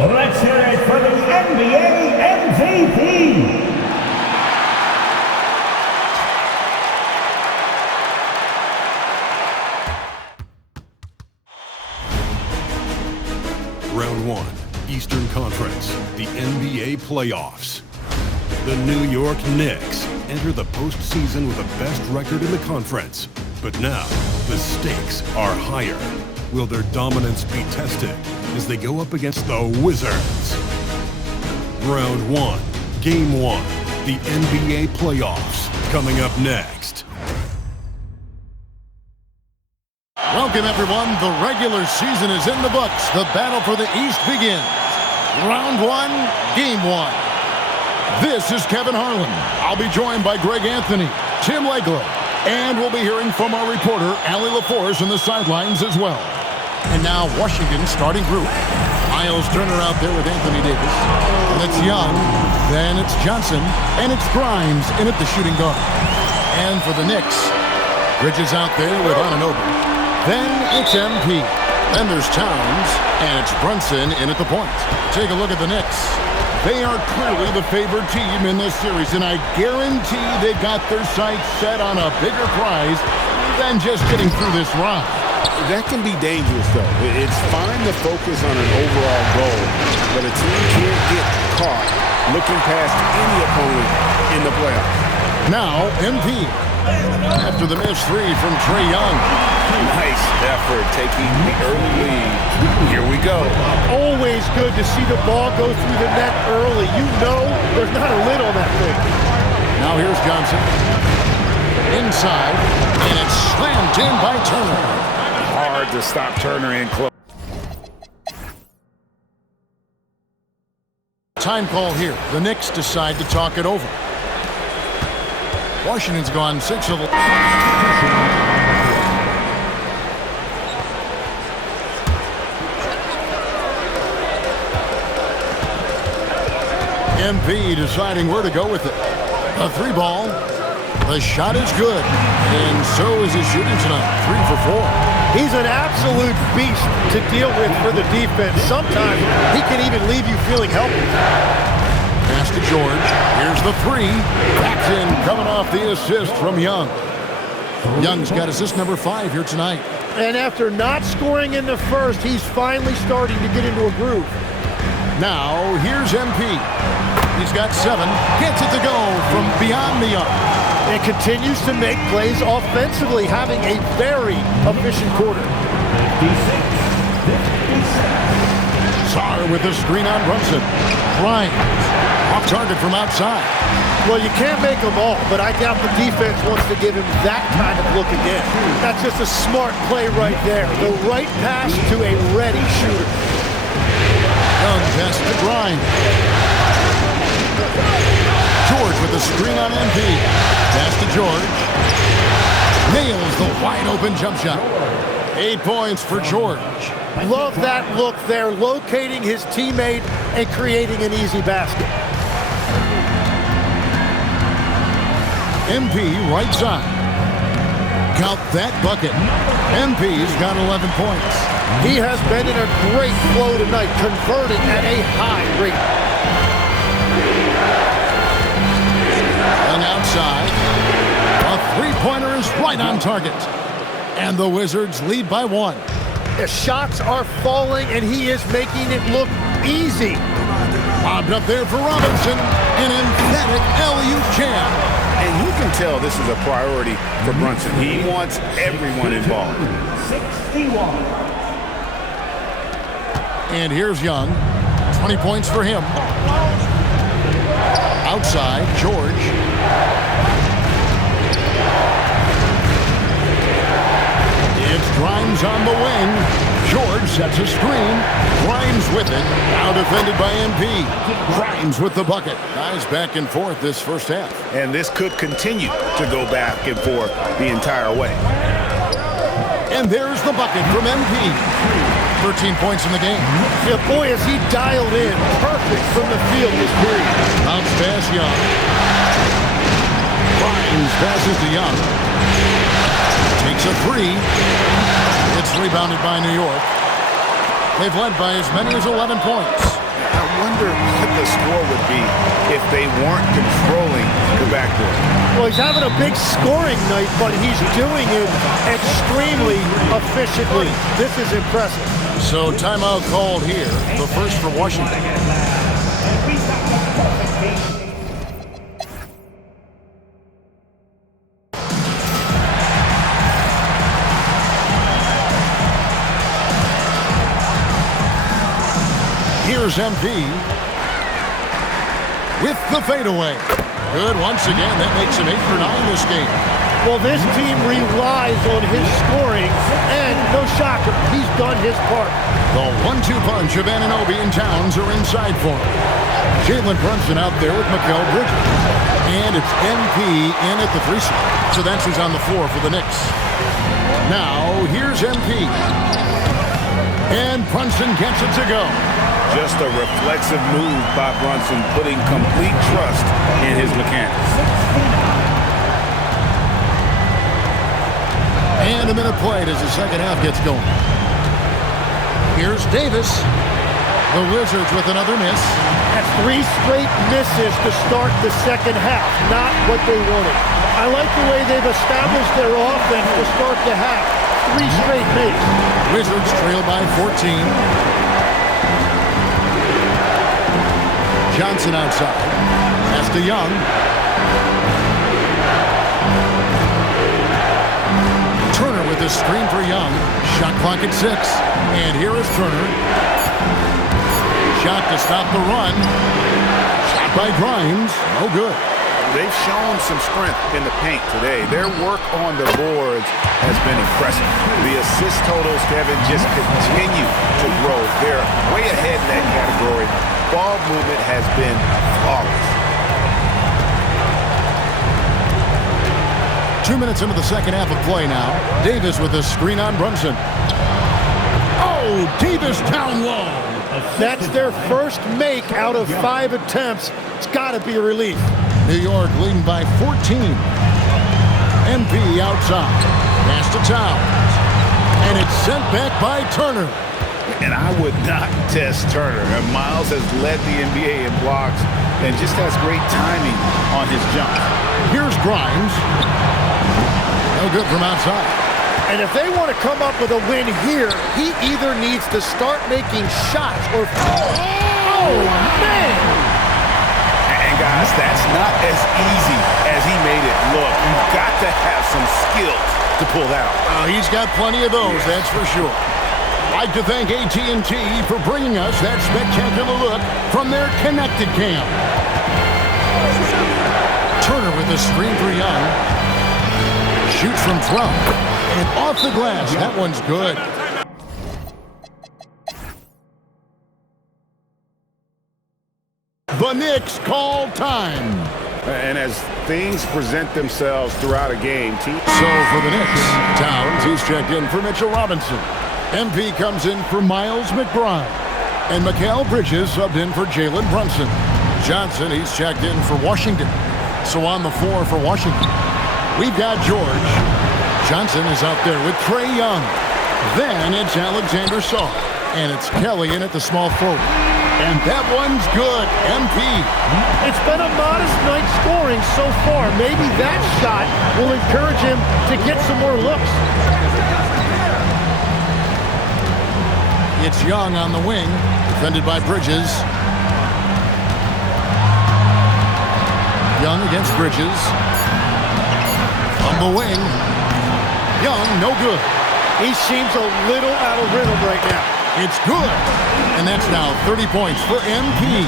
Let's hear it for the NBA MVP. Round 1, Eastern Conference, the NBA playoffs. The New York Knicks enter the postseason with the best record in the conference. But now, the stakes are higher. Will their dominance be tested as they go up against the Wizards? Round 1, Game 1, the NBA playoffs, coming up next. Welcome, everyone. The regular season is in the books. The battle for the East begins. Round 1, Game 1. This is Kevin Harlan. I'll be joined by Greg Anthony, Tim Legler, and we'll be hearing from our reporter, Allie LaForce, on the sidelines as well. And now, Washington's starting group. Miles Turner out there with Anthony Davis. And it's Young, then it's Johnson, and it's Grimes in at the shooting guard. And for the Knicks, Bridges out there with Anunoby. Then it's MP. Then there's Towns, and it's Brunson in at the point. Take a look at the Knicks. They are clearly the favored team in this series, and I guarantee they've got their sights set on a bigger prize than just getting through this round. That can be dangerous, though. It's fine to focus on an overall goal, but a team can't get caught looking past any opponent in the playoffs. Now, MP. After the missed three from Trae Young. Nice effort taking the early lead. Here we go. Always good to see the ball go through the net early. You know there's not a lid on that thing. Now here's Johnson. Inside, and it's slammed in by Turner. Hard to stop Turner in close. Time call here. The Knicks decide to talk it over. Washington's gone 6 of the... MP deciding where to go with it. A 3-ball. The shot is good. And so is his shooting tonight. 3 for 4. He's an absolute beast to deal with for the defense. Sometimes he can even leave you feeling helpless. Pass to George. Here's the 3. Back in, coming off the assist from Young. Young's got assist number 5 here tonight. And after not scoring in the first, he's finally starting to get into a groove. Now, here's MP. He's got 7. Gets it to go from beyond the arc. And continues to make plays offensively, having a very efficient quarter. 56. Sarr with the screen on Brunson. Grimes. Off target from outside. Well, you can't make them all, but I doubt the defense wants to give him that kind of look again. That's just a smart play right there. The right pass to a ready shooter. Young pass to Grimes. George with the screen on MP. Pass to George. Nails the wide open jump shot. 8 points for George. Love that look there, locating his teammate and creating an easy basket. MP right side. Count that bucket. MP's got 11 points. He has been in a great flow tonight, converting at a high rate. And outside, a 3-pointer is right on target. And the Wizards lead by 1. The shots are falling, and he is making it look easy. Bobbed up there for Robinson. An emphatic alley-oop jam. And you can tell this is a priority for Brunson. He wants everyone involved. 61. And here's Young. 20 points for him. Outside, George. It's Grimes on the wing. George sets a screen. Grimes with it. Now defended by MP. Grimes with the bucket. Guys back and forth this first half. And this could continue to go back and forth the entire way. And there's the bucket from MP. 13 points in the game. Yeah, boy, is he dialed in. Perfect from the field this period. Bounce pass, Young. Grimes passes to Young. Takes a 3. It's rebounded by New York. They've led by as many as 11 points. wonder what the score would be if they weren't controlling the backdoor. Well, he's having a big scoring night, but he's doing it extremely efficiently. This is impressive. So timeout called here, the first for Washington. Here's MP with the fadeaway. Good once again. That makes him 8 for 9 this game. Well, this team relies on his scoring, and no shocker, he's done his part. The 1-2 punch of Anunoby and Towns are inside for him. Jalen Brunson out there with Mikal Bridges. And it's MP in at the 3 spot. So that's who's on the floor for the Knicks. Now, here's MP. And Brunson gets it to go. Just a reflexive move by Brunson, putting complete trust in his mechanics. And a minute played as the second half gets going. Here's Davis. The Wizards with another miss. That's 3 straight misses to start the second half. Not what they wanted. I like the way they've established their offense to start the half. 3 straight makes. Wizards trail by 14. Johnson outside. Pass to Young. Turner with the screen for Young. Shot clock at 6. And here is Turner. Shot to stop the run. Shot by Grimes. No good. They've shown some strength in the paint today. Their work on the boards has been impressive. The assist totals, Kevin, just continue to grow. They're way ahead in that category. Ball movement has been flawless. 2 minutes into the second half of play now. Davis with a screen on Brunson. Oh, Davis down low. That's their first make out of 5 attempts. It's got to be a relief. New York leading by 14. MP outside. Pass to Towns. And it's sent back by Turner. And I would not test Turner. Miles has led the NBA in blocks and just has great timing on his jump. Here's Grimes. No good from outside. And if they want to come up with a win here, he either needs to start making shots or... Oh, man! And guys, that's not as easy as he made it look. You've got to have some skills to pull that off. He's got plenty of those, that's for sure. I'd like to thank AT&T for bringing us that spectacular look from their connected cam. Turner with the screen for Young. Shoots from 12. And off the glass. That one's good. The Knicks call time. And as things present themselves throughout a game, So for the Knicks, Towns, he's checked in for Mitchell Robinson. MP comes in for Miles McBride. And Mikal Bridges subbed in for Jalen Brunson. Johnson, he's checked in for Washington. So on the floor for Washington, we've got George. Johnson is out there with Trae Young. Then it's Alexander Saw. And it's Kelly in at the small forward. And that one's good. MP. It's been a modest night scoring so far. Maybe that shot will encourage him to get some more looks. It's Young on the wing, defended by Bridges. Young against Bridges. On the wing. Young, no good. He seems a little out of rhythm right now. It's good. And that's now 30 points for MP.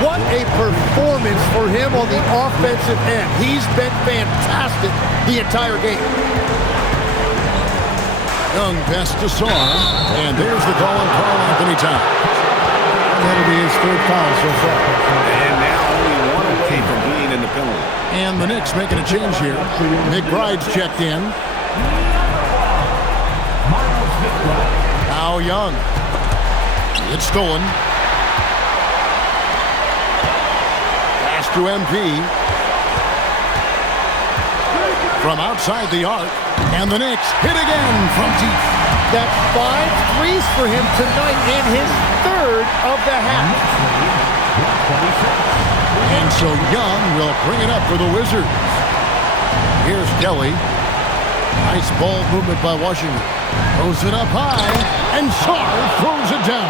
What a performance for him on the offensive end. He's been fantastic the entire game. Young pass to Saw. And there's the call on Karl Anthony Towns. That'll be his 3rd foul so far. and now only 1 away from being in the penalty. And the Knicks making a change here. McBride's checked in. Now Young. It's stolen. Pass to MP. From outside the arc. And the Knicks hit again from deep. That's 5 threes for him tonight in his third of the half. And so Young will bring it up for the Wizards. Here's Kelly. Nice ball movement by Washington. Throws it up high, and Sarr throws it down.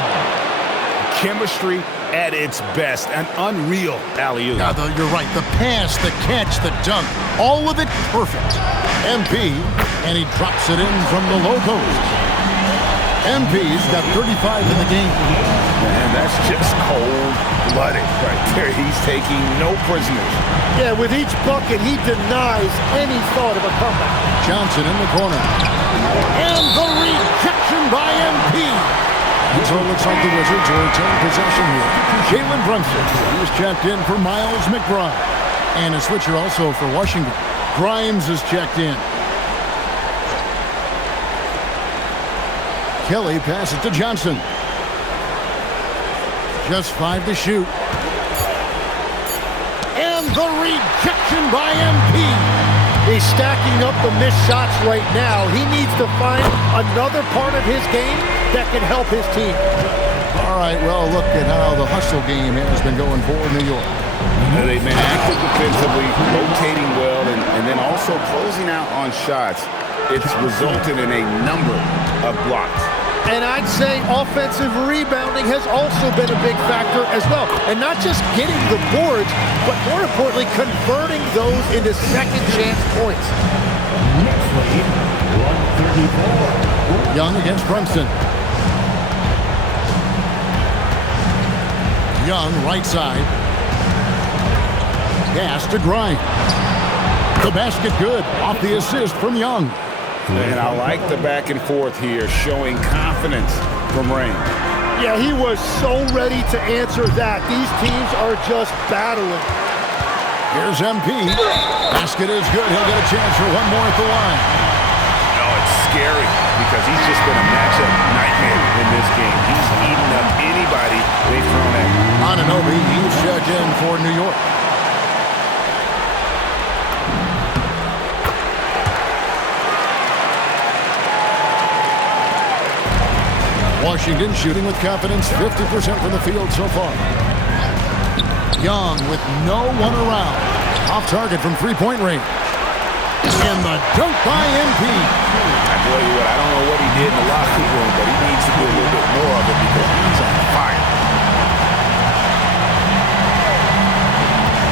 Chemistry at its best. An unreal alley-oop. Yeah, you're right. The pass, the catch, the dunk, all of it perfect. MP, and he drops it in from the low post. MP's got 35 in the game. Man, that's just cold-blooded right there. He's taking no prisoners. Yeah, with each bucket, he denies any thought of a comeback. Johnson in the corner. And the rejection by MP. And so it looks like the Wizards will retain possession here. Jalen Brunson, he's checked in for Miles McBride. And a switcher also for Washington. Grimes is checked in. Kelly passes to Johnson. Just 5 to shoot. And the rejection by MP. He's stacking up the missed shots right now. He needs to find another part of his game that can help his team. All right, well, look at how the hustle game has been going for New York. They've been active defensively, rotating well, and then also closing out on shots. It's resulted in a number of blocks. And I'd say offensive rebounding has also been a big factor as well. And not just getting the boards, but more importantly, converting those into second chance points. Next lead, 134. Young against Brunson. Young, right side. Pass to Grimes. The basket good. Off the assist from Young. And I like the back and forth here, showing confidence from Rain. Yeah, he was so ready to answer that. These teams are just battling. Here's MP. Basket is good. He'll get a chance for one more at the line. No, it's scary because he's just been a matchup nightmare in this game. He's eating up anybody they've thrown at him. Anunoby, he's checked in for New York. Washington shooting with confidence, 50% from the field so far. Young with no one around. Off target from three-point range. And the dunk by MP. I tell you what, I don't know what he did in the locker room, but he needs to do a little bit more of it because he's on fire.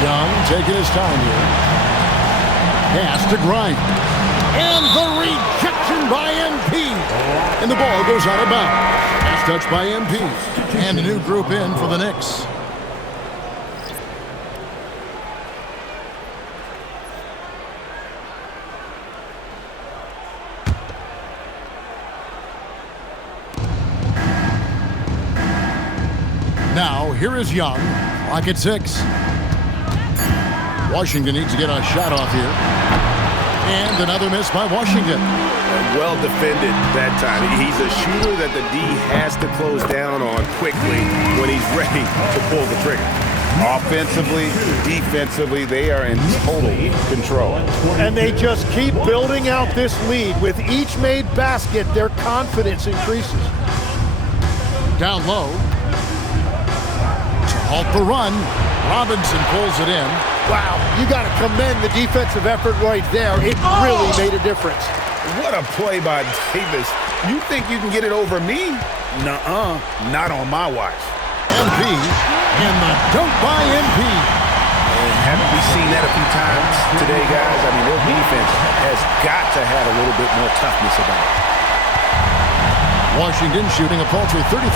Young taking his time here. Pass to Grimes. And the rejection by MP. And the ball goes out of bounds. Pass touch by MP. And a new group in for the Knicks. Now, here is Young. Clock at 6. Washington needs to get a shot off here. And another miss by Washington. Well defended that time. He's a shooter that the D has to close down on quickly when he's ready to pull the trigger. Offensively, defensively, they are in total control. And they just keep building out this lead. With each made basket, their confidence increases. Down low. To halt the run, Robinson pulls it in. Wow, you got to commend the defensive effort right there. It really made a difference. What a play by Davis. You think you can get it over me? Nuh-uh, not on my watch. MP, and the dunk by MP. And haven't we seen that a few times today, guys? I mean, their defense has got to have a little bit more toughness about it. Washington shooting a paltry 33%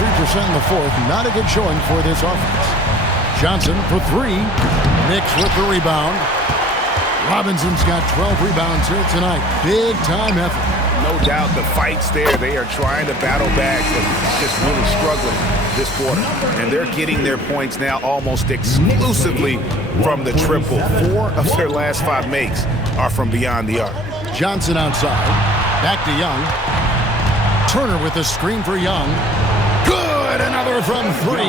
in the fourth. Not a good showing for this offense. Johnson for 3. Knicks with the rebound. Robinson's got 12 rebounds here tonight. Big time effort. No doubt the fight's there. They are trying to battle back, but just really struggling this quarter. And they're getting their points now almost exclusively from the triple. 4 of their last 5 makes are from beyond the arc. Johnson outside. Back to Young. Turner with a screen for Young. Good! Another from 3.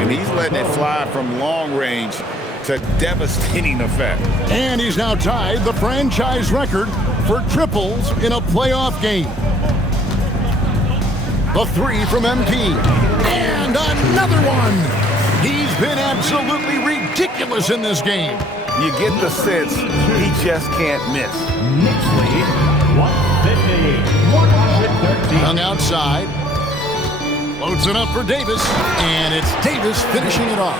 And he's letting it fly from long range. to devastating effect. And he's now tied the franchise record for triples in a playoff game. The three from MP. And another one. He's been absolutely ridiculous in this game. You get the sense he just can't miss. Knicks lead 150-113. Young outside. Loads it up for Davis. And it's Davis finishing it off.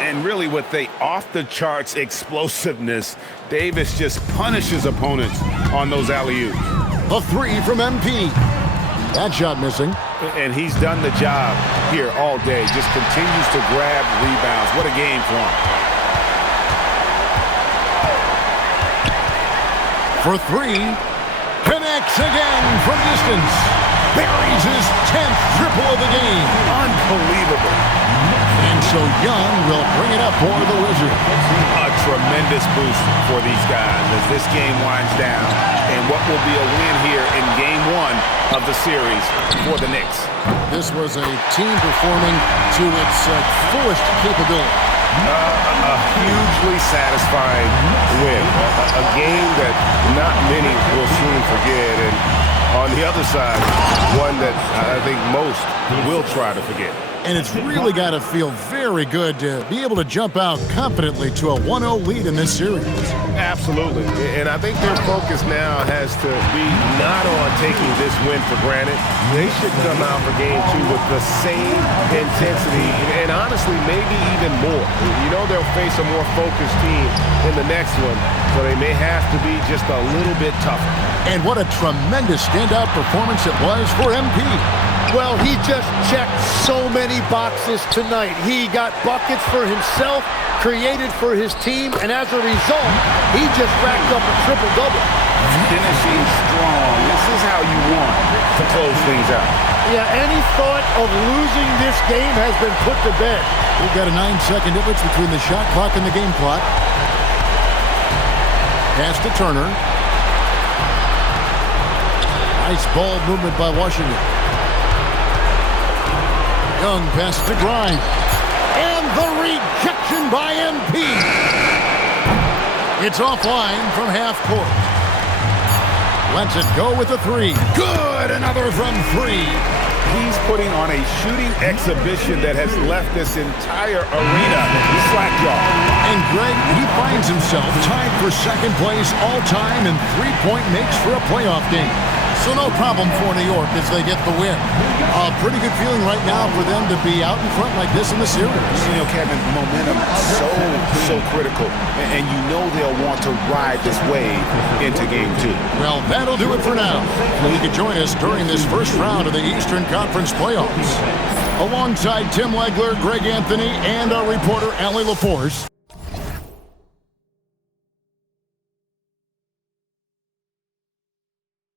And really with the off-the-charts explosiveness, Davis just punishes opponents on those alley-oops. The three from MP. That shot missing. And he's done the job here all day. Just continues to grab rebounds. What a game for him. For three. Connects again from distance. Buries his 10th triple of the game. Unbelievable. And so Young will bring it up for the Wizards. A tremendous boost for these guys as this game winds down. And what will be a win here in game one of the series for the Knicks. This was a team performing to its fullest capability. A hugely satisfying win. A game that not many will soon forget. And on the other side, one that I think most will try to forget. And it's really got to feel very good to be able to jump out confidently to a 1-0 lead in this series. Absolutely. And I think their focus now has to be not on taking this win for granted. They should come out for game two with the same intensity and honestly maybe even more. You know they'll face a more focused team in the next one, so they may have to be just a little bit tougher. And what a tremendous standout performance it was for MP. Well, he just checked so many boxes tonight. He got buckets for himself, created for his team, and as a result, he just racked up a triple-double. Finishing strong. This is how you want to close things out. Yeah, any thought of losing this game has been put to bed. We've got a 9-second difference between the shot clock and the game clock. Pass to Turner. Nice ball movement by Washington. Young pass to Grimes. And the rejection by MP. It's offline from half court. Lets it go with a three. Good! Another from three. He's putting on a shooting exhibition that has left this entire arena slack-jawed. And Greg, he finds himself tied for second place all-time in three-point makes for a playoff game. So no problem for New York as they get the win. A pretty good feeling right now for them to be out in front like this in the series. You know, Kevin, momentum so critical. And you know they'll want to ride this wave into game two. Well, that'll do it for now. You can join us during this first round of the Eastern Conference playoffs. Alongside Tim Legler, Greg Anthony, and our reporter, Allie LaForce.